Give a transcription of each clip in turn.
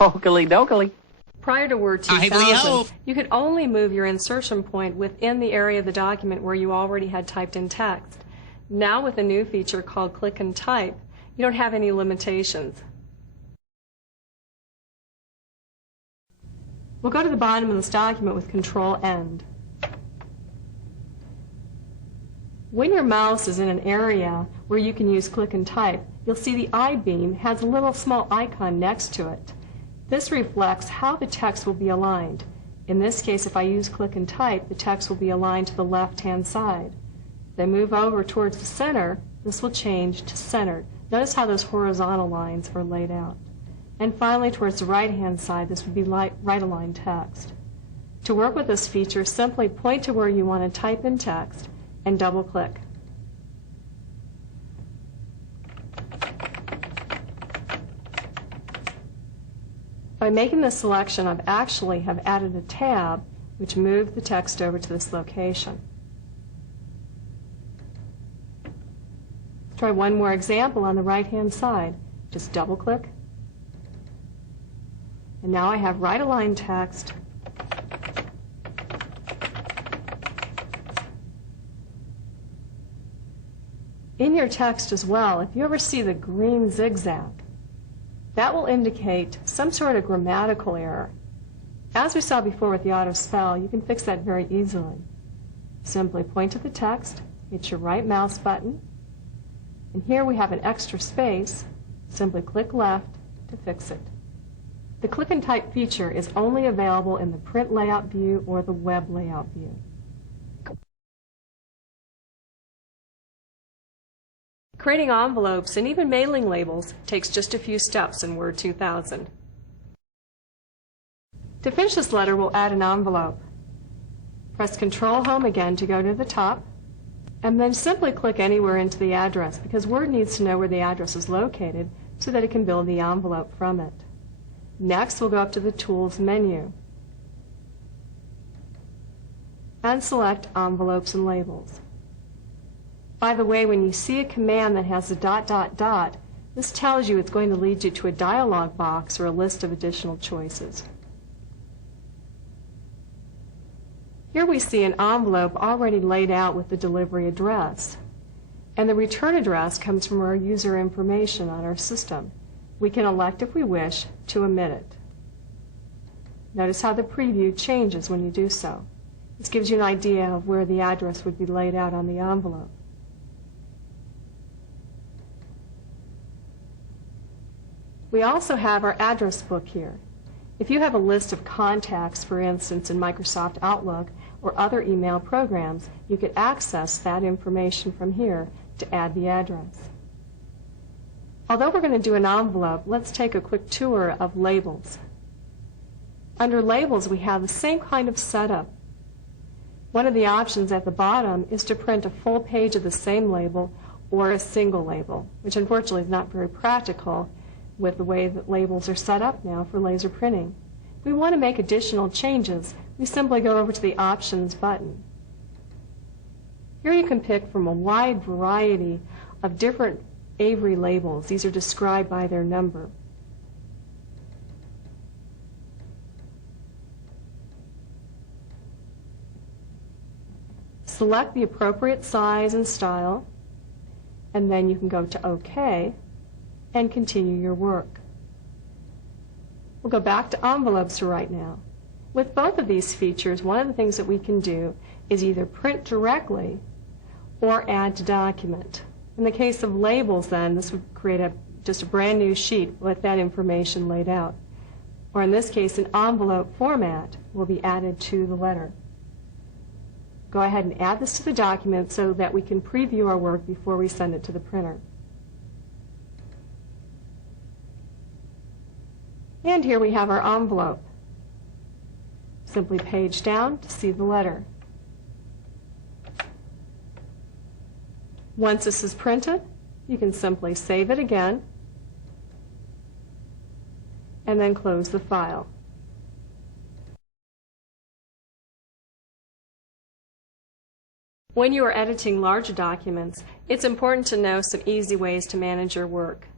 Oakley dokley. Prior to Word 2000, you could only move your insertion point within the area of the document where you already had typed in text. Now with a new feature called Click and Type, you don't have any limitations. We'll go to the bottom of this document with Control End. When your mouse is in an area where you can use Click and Type, you'll see the I-beam has a little small icon next to it. This reflects how the text will be aligned. In this case, if I use Click and Type, the text will be aligned to the left-hand side. Then move over towards the center, this will change to centered. Notice how those horizontal lines are laid out. And finally, towards the right-hand side, this would be right-aligned text. To work with this feature, simply point to where you want to type in text and double-click. By making this selection, I've actually have added a tab which moved the text over to this location. Let's try one more example on the right-hand side. Just double-click. And now I have right-aligned text. In your text as well, if you ever see the green zigzag, that will indicate some sort of grammatical error. As we saw before with the auto spell, you can fix that very easily. Simply point to the text, hit your right mouse button, and here we have an extra space. Simply click left to fix it. The Click and Type feature is only available in the print layout view or the web layout view. Creating envelopes and even mailing labels takes just a few steps in Word 2000. To finish this letter, we'll add an envelope. Press Control Home again to go to the top, and then simply click anywhere into the address because Word needs to know where the address is located so that it can build the envelope from it. Next, we'll go up to the Tools menu and select Envelopes and Labels. By the way, when you see a command that has a ... this tells you it's going to lead you to a dialog box or a list of additional choices. Here we see an envelope already laid out with the delivery address, and the return address comes from our user information on our system. We can elect, if we wish, to omit it. Notice how the preview changes when you do so. This gives you an idea of where the address would be laid out on the envelope. We also have our address book here. If you have a list of contacts, for instance, in Microsoft Outlook or other email programs, you could access that information from here to add the address. Although we're going to do an envelope, let's take a quick tour of labels. Under labels, we have the same kind of setup. One of the options at the bottom is to print a full page of the same label or a single label, which unfortunately is not very practical with the way that labels are set up now for laser printing. If we want to make additional changes, we simply go over to the Options button. Here you can pick from a wide variety of different Avery labels. These are described by their number. Select the appropriate size and style, and then you can go to OK and continue your work. We'll go back to envelopes right now. With both of these features, one of the things that we can do is either print directly or add to document. In the case of labels, then, this would create just a brand new sheet with that information laid out. Or in this case, an envelope format will be added to the letter. Go ahead and add this to the document so that we can preview our work before we send it to the printer. And here we have our envelope. Simply page down to see the letter. Once this is printed, you can simply save it again and then close the file. When you are editing larger documents, it's important to know some easy ways to manage your work.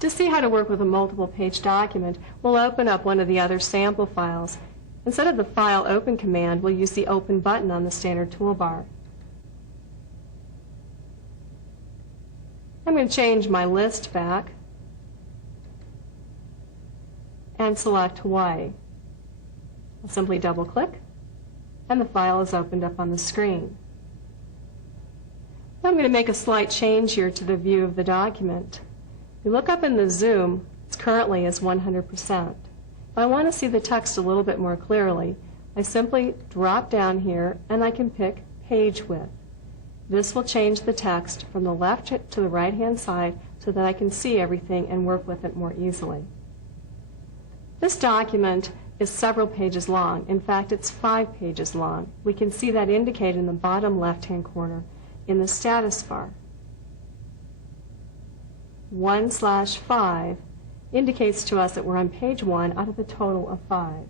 To see how to work with a multiple page document, we'll open up one of the other sample files. Instead of the File Open command, we'll use the Open button on the standard toolbar. I'm going to change my list back and select Hawaii. I'll simply double click and the file is opened up on the screen. Now I'm going to make a slight change here to the view of the document. If you look up in the zoom, it's currently as 100%. If I want to see the text a little bit more clearly, I simply drop down here and I can pick Page Width. This will change the text from the left to the right-hand side so that I can see everything and work with it more easily. This document is several pages long. In fact, it's 5 pages long. We can see that indicated in the bottom left-hand corner in the status bar. 1/5 indicates to us that we're on page 1 out of a total of 5.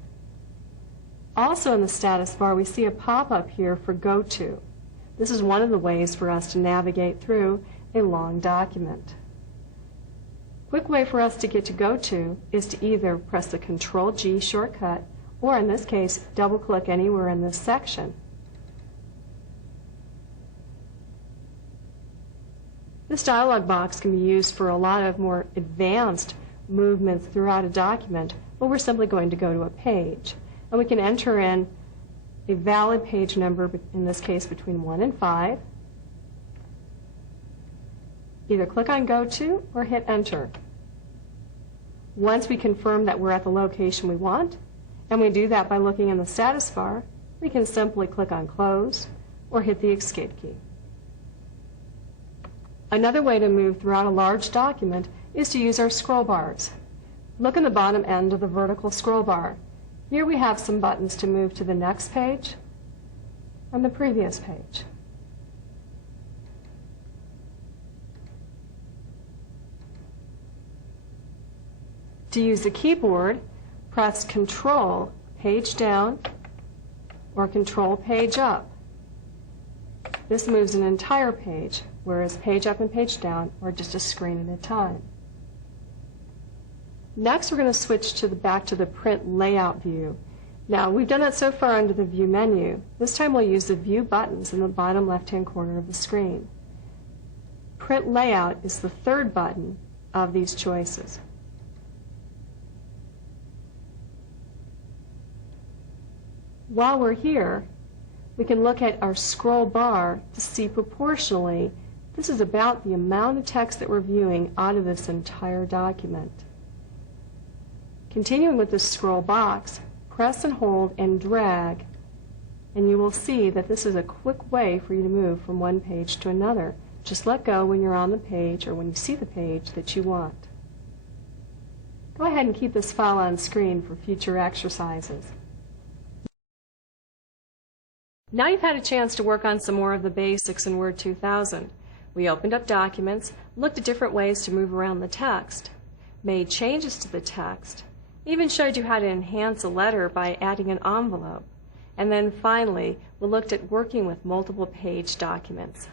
Also in the status bar, we see a pop-up here for Go To. This is one of the ways for us to navigate through a long document. Quick way for us to get to Go To is to either press the Control-G shortcut, or in this case, double-click anywhere in this section. This dialog box can be used for a lot of more advanced movements throughout a document, but we're simply going to go to a page. And we can enter in a valid page number, in this case between 1 and 5. Either click on Go To or hit Enter. Once we confirm that we're at the location we want, and we do that by looking in the status bar, we can simply click on Close or hit the Escape key. Another way to move throughout a large document is to use our scroll bars. Look in the bottom end of the vertical scroll bar. Here we have some buttons to move to the next page and the previous page. To use the keyboard, press Control Page Down or Control Page Up. This moves an entire page, whereas Page Up and Page Down are just a screen at a time. Next, we're going to switch back to the Print Layout view. Now, we've done that so far under the View menu. This time we'll use the View buttons in the bottom left-hand corner of the screen. Print Layout is the third button of these choices. While we're here, we can look at our scroll bar to see proportionally this is about the amount of text that we're viewing out of this entire document. Continuing with the scroll box, press and hold and drag, and you will see that this is a quick way for you to move from one page to another. Just let go when you're on the page or when you see the page that you want. Go ahead and keep this file on screen for future exercises. Now you've had a chance to work on some more of the basics in Word 2000. We opened up documents, looked at different ways to move around the text, made changes to the text, even showed you how to enhance a letter by adding an envelope. And then finally, we looked at working with multiple page documents.